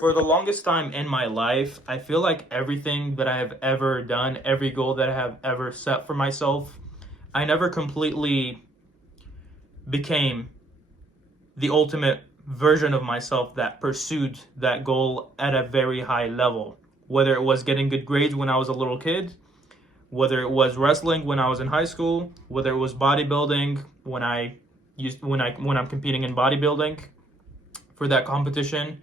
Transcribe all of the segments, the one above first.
For the longest time in my life, I feel like everything that I have ever done, every goal that I have ever set for myself, I never completely became the ultimate version of myself that pursued that goal at a very high level. Whether it was getting good grades when I was a little kid, whether it was wrestling when I was in high school, whether it was bodybuilding when I'm competing in bodybuilding for that competition,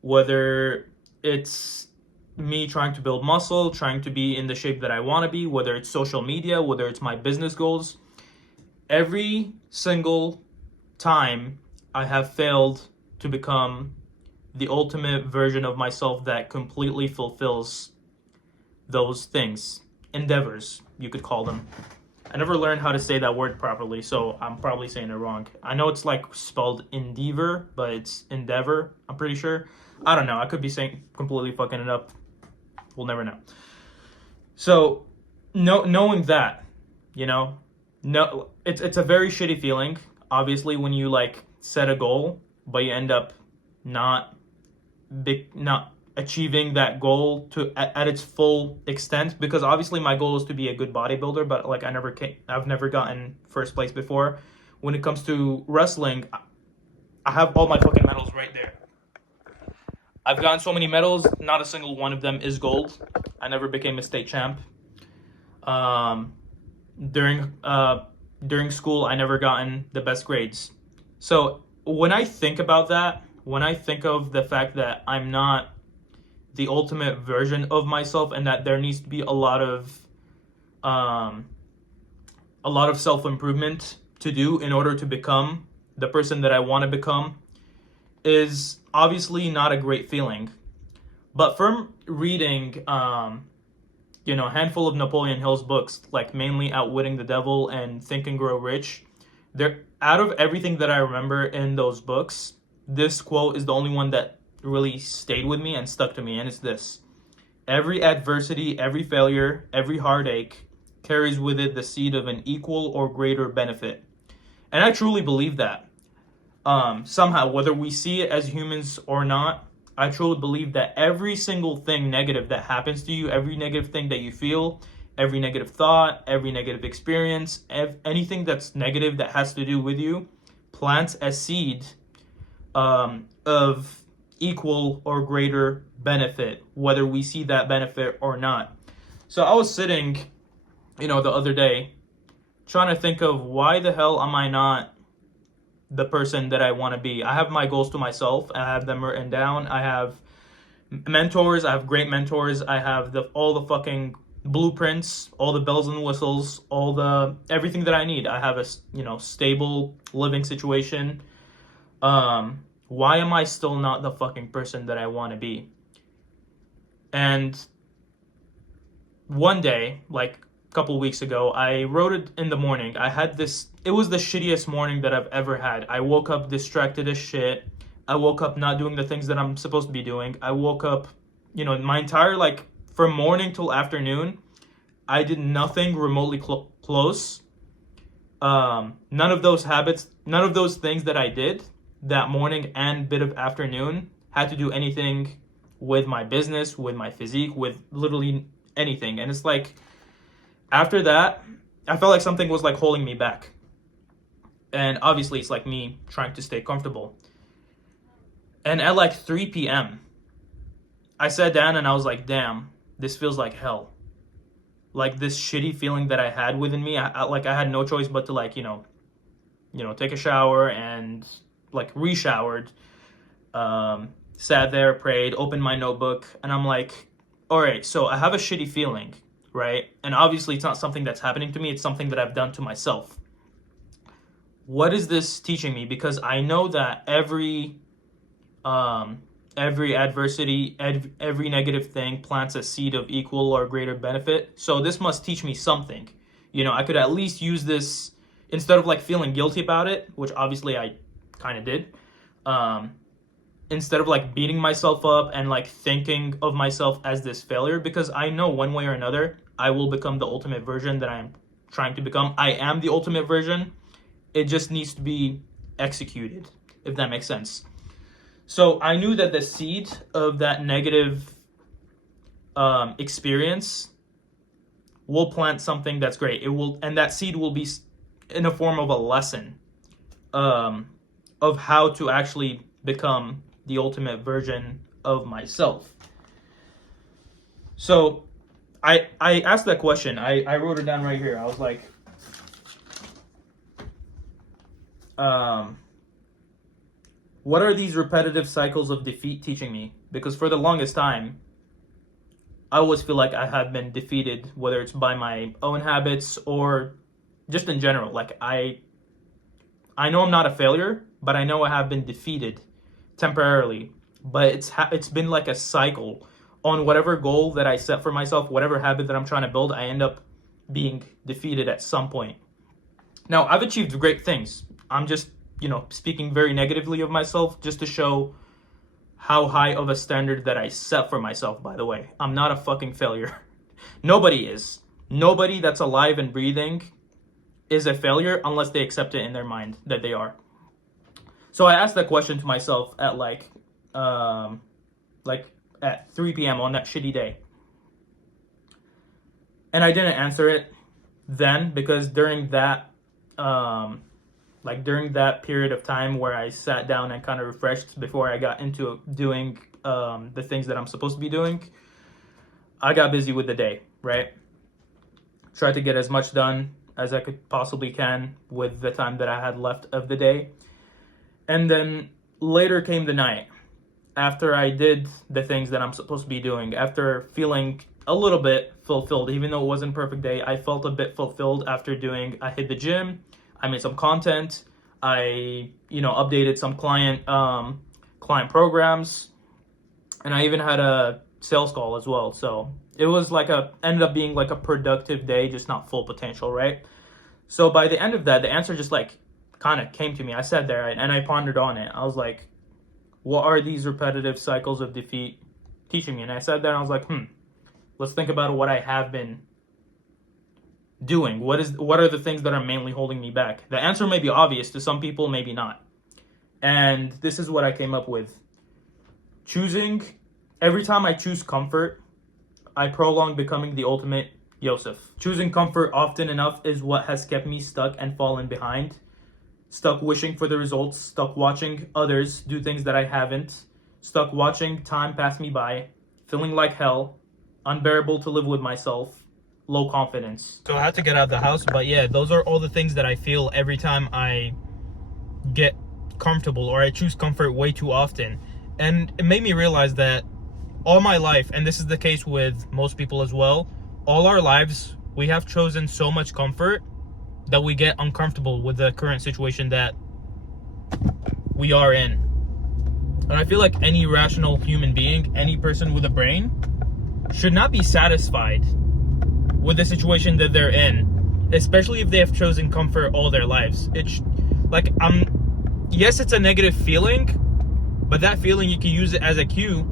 whether it's me trying to build muscle, trying to be in the shape that I want to be, whether it's social media, whether it's my business goals. Every single time I have failed to become the ultimate version of myself that completely fulfills those things, endeavors, you could call them. I never learned how to say that word properly, so I'm probably saying it wrong. I know it's like spelled endeavor, but it's endeavor, I'm pretty sure. I don't know. I could be saying completely fucking it up. We'll never know. So, knowing that, you know, no, it's a very shitty feeling. Obviously, when you like set a goal, but you end up not not achieving that goal at its full extent. Because obviously, my goal is to be a good bodybuilder, but like I've never gotten first place before. When it comes to wrestling, I have all my fucking medals right there. I've gotten so many medals, not a single one of them is gold. I never became a state champ. Um, during school, I never gotten the best grades. So when I think about that, when I think of the fact that I'm not the ultimate version of myself, and that there needs to be um, a lot of self improvement to do in order to become the person that I want to become, is obviously not a great feeling. But from reading, a handful of Napoleon Hill's books, like mainly Outwitting the Devil and Think and Grow Rich, there, out of everything that I remember in those books, this quote is the only one that really stayed with me and stuck to me, and it's this: every adversity, every failure, every heartache carries with it the seed of an equal or greater benefit. And I truly believe that. Somehow, whether we see it as humans or not, I truly believe that every single thing negative that happens to you, every negative thing that you feel, every negative thought, every negative experience, anything that's negative that has to do with you, plants a seed of equal or greater benefit, whether we see that benefit or not. So I was sitting, the other day, trying to think of why the hell am I not the person that I want to be. I have my goals to myself. I have them written down. I have mentors. I have great mentors. I have all the fucking blueprints, all the bells and whistles, all the everything that I need. I have a stable living situation. Why am I still not the fucking person that I want to be? And one day, like couple weeks ago, I wrote it in the morning. It was the shittiest morning that I've ever had. I woke up distracted as shit. I woke up not doing the things that I'm supposed to be doing. I woke up, my entire, from morning till afternoon, I did nothing remotely close. None of those habits, none of those things that I did that morning and bit of afternoon had to do anything with my business, with my physique, with literally anything. And it's like, after that, I felt like something was like holding me back. And obviously it's like me trying to stay comfortable. And at like 3 p.m., I sat down and I was like, damn, this feels like hell. Like this shitty feeling that I had within me, I had no choice but to take a shower and re-showered, sat there, prayed, opened my notebook, and I'm like, all right, so I have a shitty feeling, right? And obviously it's not something that's happening to me, it's something that I've done to myself. What is this teaching me? Because I know that every adversity, every negative thing plants a seed of equal or greater benefit. So this must teach me something. I could at least use this instead of feeling guilty about it, which obviously I kind of did. Instead of beating myself up and thinking of myself as this failure, because I know one way or another I will become the ultimate version that I'm trying to become. I am the ultimate version. It just needs to be executed, if that makes sense. So I knew that the seed of that negative experience will plant something that's great. It will, and that seed will be in a form of a lesson of how to actually become the ultimate version of myself. So I asked that question. I wrote it down right here. I was like, what are these repetitive cycles of defeat teaching me? Because for the longest time, I always feel like I have been defeated, whether it's by my own habits or just in general. Like I know I'm not a failure, but I know I have been defeated temporarily. But it's been like a cycle. On whatever goal that I set for myself, whatever habit that I'm trying to build, I end up being defeated at some point. Now, I've achieved great things. I'm just, speaking very negatively of myself just to show how high of a standard that I set for myself, by the way. I'm not a fucking failure. Nobody is. Nobody that's alive and breathing is a failure unless they accept it in their mind that they are. So I asked that question to myself at at 3 p.m. on that shitty day. And I didn't answer it then because during that period of time where I sat down and kind of refreshed before I got into doing the things that I'm supposed to be doing, I got busy with the day, right? Tried to get as much done as I could possibly can with the time that I had left of the day. And then later came the night. After I did the things that I'm supposed to be doing, after feeling a little bit fulfilled, even though it wasn't a perfect day, I felt a bit fulfilled after I hit the gym, I made some content, I, updated some client programs, and I even had a sales call as well. So it was ended up being like a productive day, just not full potential, right? So by the end of that, the answer just kind of came to me. I sat there and I pondered on it. I was like, what are these repetitive cycles of defeat teaching me? And I sat there and I was like, let's think about what I have been doing. What are the things that are mainly holding me back? The answer may be obvious to some people, maybe not. And this is what I came up with. Every time I choose comfort, I prolong becoming the ultimate Yosef. Choosing comfort often enough is what has kept me stuck and fallen behind. Stuck wishing for the results, stuck watching others do things that I haven't, stuck watching time pass me by, feeling like hell, unbearable to live with myself, low confidence. So I had to get out of the house, but yeah, those are all the things that I feel every time I get comfortable or I choose comfort way too often. And it made me realize that all my life, and this is the case with most people as well, all our lives, we have chosen so much comfort that we get uncomfortable with the current situation that we are in. And I feel like any rational human being, any person with a brain, should not be satisfied with the situation that they're in, especially if they have chosen comfort all their lives. Yes, it's a negative feeling, but that feeling, you can use it as a cue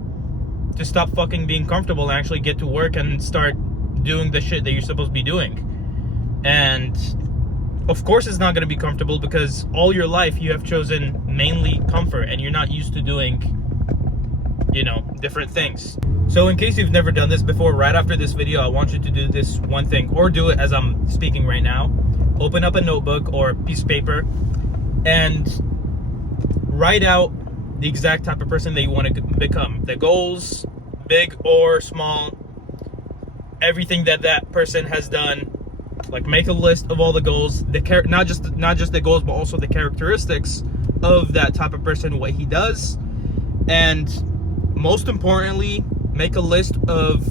to stop fucking being comfortable and actually get to work and start doing the shit that you're supposed to be doing. And of course it's not going to be comfortable because all your life you have chosen mainly comfort and you're not used to doing, different things. So in case you've never done this before, right after this video, I want you to do this one thing, or do it as I'm speaking right now. Open up a notebook or a piece of paper and write out the exact type of person that you want to become. The goals, big or small, everything that person has done. Make a list of all the goals, not just the goals, but also the characteristics of that type of person, what he does. And most importantly, make a list of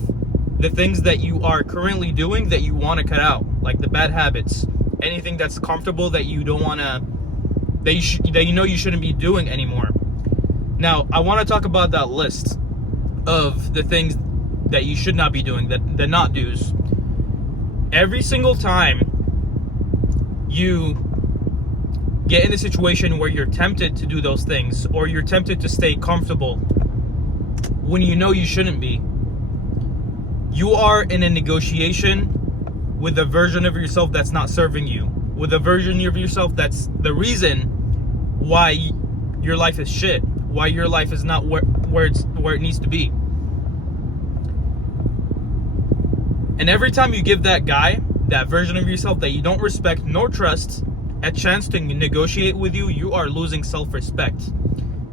the things that you are currently doing that you want to cut out, like the bad habits, anything that's comfortable that you don't want to, that you shouldn't be doing anymore. Now, I want to talk about that list of the things that you should not be doing, the not do's. Every single time you get in a situation where you're tempted to do those things, or you're tempted to stay comfortable when you know you shouldn't be, you are in a negotiation with a version of yourself that's not serving you, with a version of yourself that's the reason why your life is shit, why your life is not where it needs to be. And every time you give that guy, that version of yourself that you don't respect nor trust, a chance to negotiate with you, you are losing self-respect.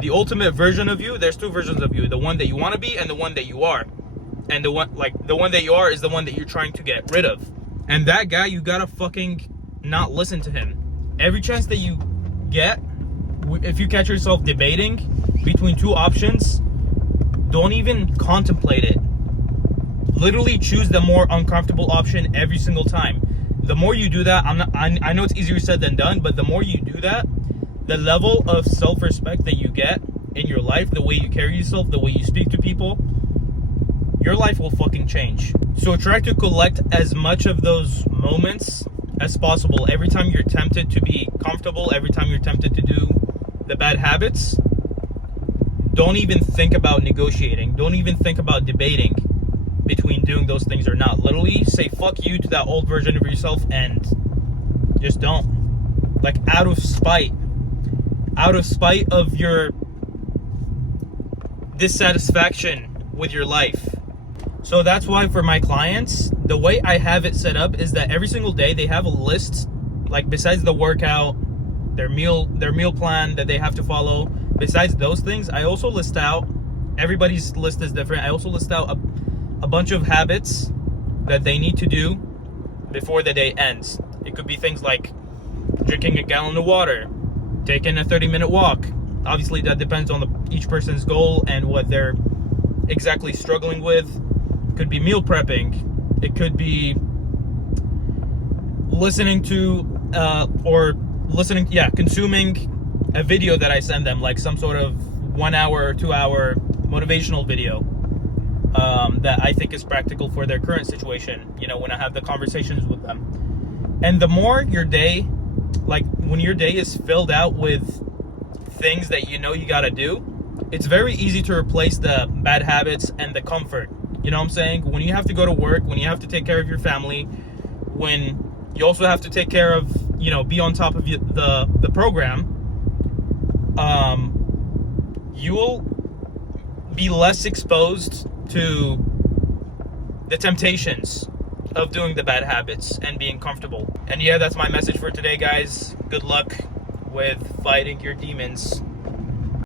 The ultimate version of you, there's two versions of you, the one that you want to be and the one that you are. And the one that you are is the one that you're trying to get rid of. And that guy, you gotta fucking not listen to him. Every chance that you get, if you catch yourself debating between two options, don't even contemplate it. Literally choose the more uncomfortable option every single time. The more you do that, I know it's easier said than done, but the more you do that, the level of self-respect that you get in your life, the way you carry yourself, the way you speak to people, your life will fucking change. So try to collect as much of those moments as possible. Every time you're tempted to be comfortable, every time you're tempted to do the bad habits, don't even think about negotiating. Don't even think about debating between doing those things or not. Literally say fuck you to that old version of yourself and just don't. Like out of spite of your dissatisfaction with your life. So that's why for my clients, the way I have it set up is that every single day they have a list, like besides the workout, their meal plan that they have to follow. Besides those things, I also list out, everybody's list is different. I also list out a bunch of habits that they need to do before the day ends. It could be things like drinking a gallon of water, taking a 30-minute walk. Obviously that depends on each person's goal and what they're exactly struggling with. It could be meal prepping. It could be consuming a video that I send them, like some sort of 1 hour or 2 hour motivational video that I think is practical for their current situation, when I have the conversations with them. And the more your day, like when your day is filled out with things that you gotta do, it's very easy to replace the bad habits and the comfort. You know what I'm saying? When you have to go to work, when you have to take care of your family, when you also have to take care of, be on top of the program, you will be less exposed to the temptations of doing the bad habits and being comfortable. And yeah, that's my message for today, guys. Good luck with fighting your demons.